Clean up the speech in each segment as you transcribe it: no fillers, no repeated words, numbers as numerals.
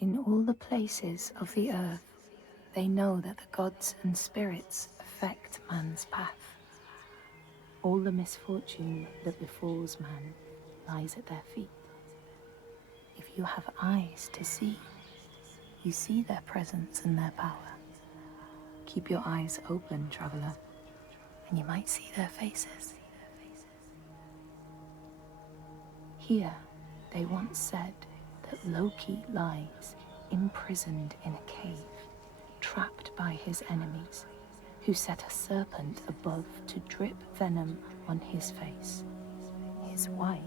In all the places of the earth, they know that the gods and spirits affect man's path. All the misfortune that befalls man lies at their feet. If you have eyes to see, you see their presence and their power. Keep your eyes open, traveler, and you might see their faces. Here, they once said that Loki lies imprisoned in a cave, trapped by his enemies, who set a serpent above to drip venom on his face. His wife,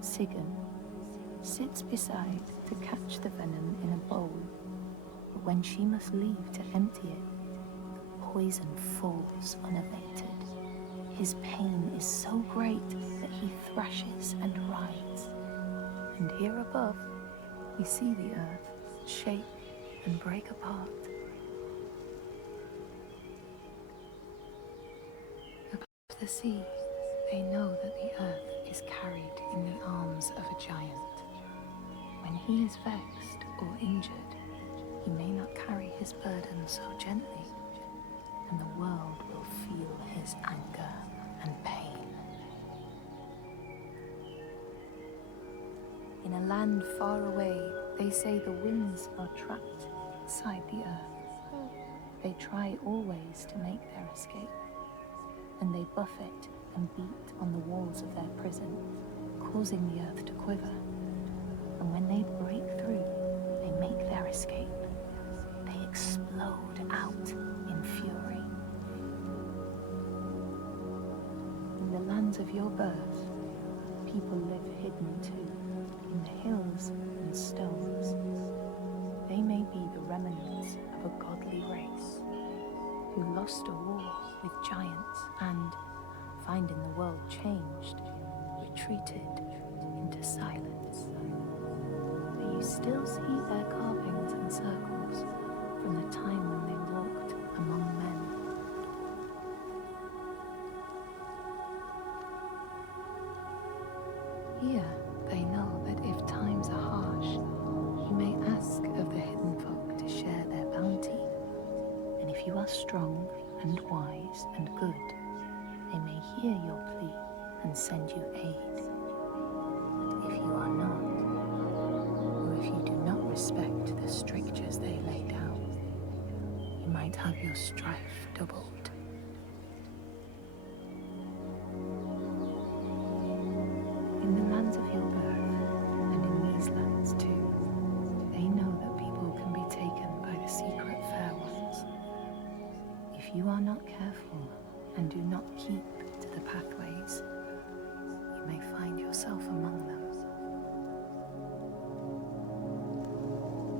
Sigyn, sits beside to catch the venom in a bowl, but when she must leave to empty it, the poison falls unabated. His pain is so great that he thrashes and writhes. And here above, we see the earth shake and break apart. Above the sea, they know that the earth is carried in the arms of a giant. When he is vexed or injured, he may not carry his burden so gently, and the world will feel his anger and pain. In a land far away, they say the winds are trapped inside the earth. They try always to make their escape, and they buffet and beat on the walls of their prison, causing the earth to quiver. And when they break through, they make their escape. They explode out in fury. In the lands of your birth, people live hidden too, in the hills and stones. They may be the remnants of a godly race who lost a war with giants and, finding the world changed, retreated into silence. But you still see their carvings and circles from the time when they walked among men. Here, they know that if times are harsh, you may ask of the hidden folk to share their bounty. And if you are strong and wise and good, they may hear your plea and send you aid. But if you are not, or if you do not respect the strictures they lay down, you might have your strife doubled. In the lands of your birth, and in these lands too, they know that people can be taken by the secret fair ones. If you are not careful and do not keep to the pathways, you may find yourself among them.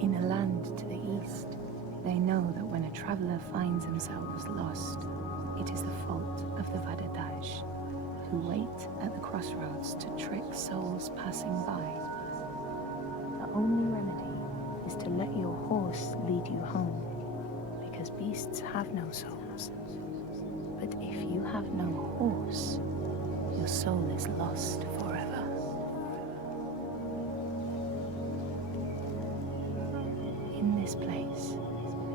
In a land to the east, they know that when a traveler finds themselves lost, it is the fault of the Vadadash, who wait at the crossroads to trick souls passing by. The only remedy is to let your horse lead you home, because beasts have no souls. But if you have no horse, your soul is lost forever. In this place,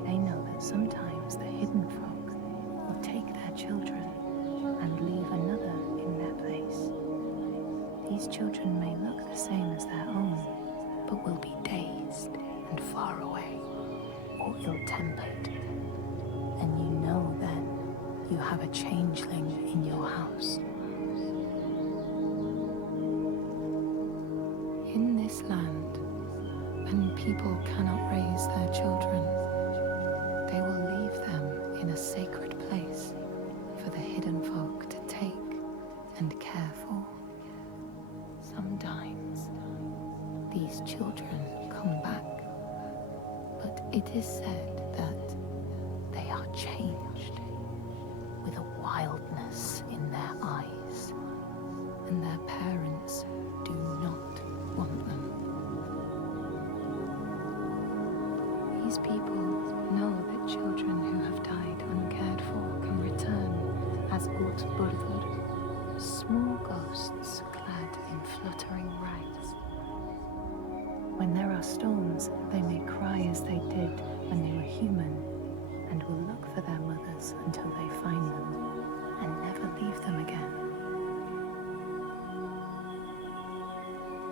they know that sometimes the hidden folk will take their children and leave another in their place. These children may look the same as their own, but will be dazed and far away, or ill-tempered. And you know then you have a changeling in your house. In this land, when people cannot raise their children, they will leave them in a sacred place for the hidden folk to take and care for. Sometimes these children come back, but it is said that they are changed, with a wildness in their eyes, and their parents do not want them. These people know that children who have died uncared for can return as Utburður, small ghosts clad in fluttering rags. When there are storms, they may human and will look for their mothers until they find them and never leave them again.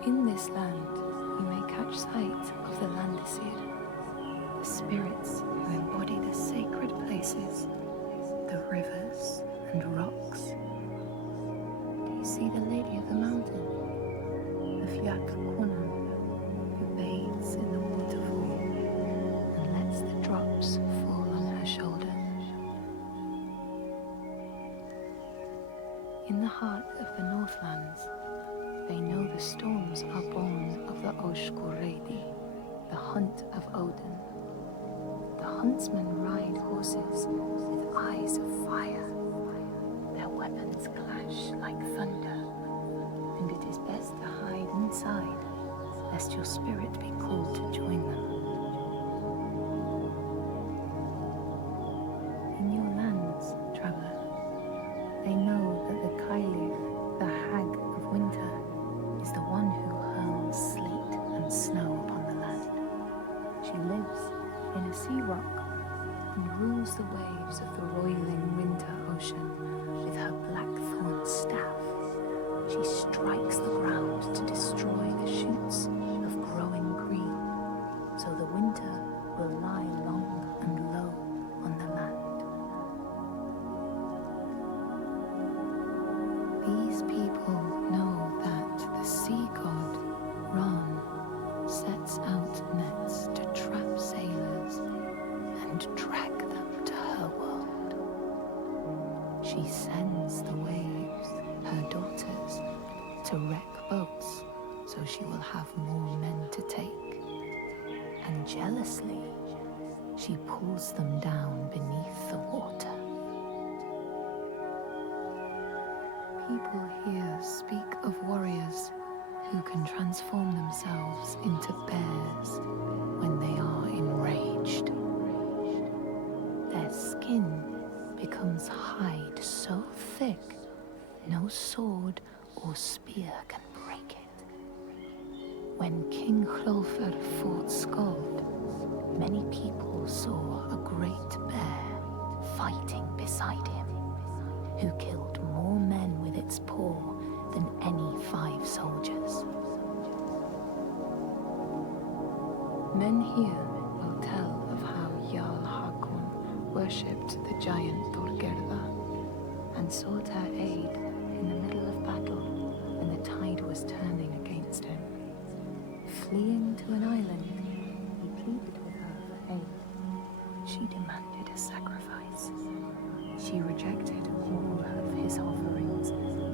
In this land, you may catch sight of the Landdisasteinar, the spirits who embody the sacred places, the rivers and rocks. Do you see the Lady of the Mountain, the Fiat Kuna, who bathes in the waterfall and lets the drops fall on her shoulder? In the heart of the Northlands, they know the storms are born of the Oshkuredi, the hunt of Odin. The huntsmen ride horses with eyes of fire. Their weapons clash like thunder, and it is best to hide inside, lest your spirit be called to join them. In your lands, traveler, they know that the Kailif, the hag of winter, is the one who hurls sleet and snow upon the land. She lives in a sea rock and rules the waves of the roiling winter ocean with her blackthorn staff. She strikes the ground to destroy the shoots of growing green, so the winter will lie long and low on the land. These people know that the sea god, Ran, sets out nets to trap sailors and drag them to her world. She sends the waves, her daughters, to wreck boats so she will have more men to take. And jealously, she pulls them down beneath the water. People here speak of warriors who can transform themselves into bears when they are enraged. Their skin becomes hide so thick no sword or spear can break it. When King Hrolfr fought Skald, many people saw a great bear fighting beside him, who killed more men with its paw than any 5 soldiers. Men here will tell of how Jarl Hakon worshipped the giant Thorgerða and sought her aid in the middle of battle when the tide was turning against him. Fleeing to an island, he pleaded with her for aid. She demanded a sacrifice. She rejected all of his offerings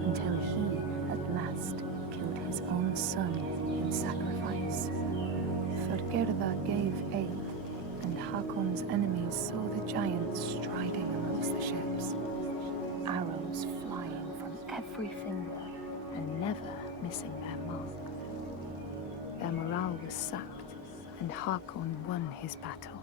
until he, at last, killed his own son in sacrifice. Thorgerða gave aid, and Hakon's enemies saw the giants striding amongst the ships, arrows flying from every finger and never missing their mark. Their morale was sapped, and Hakon won his battle.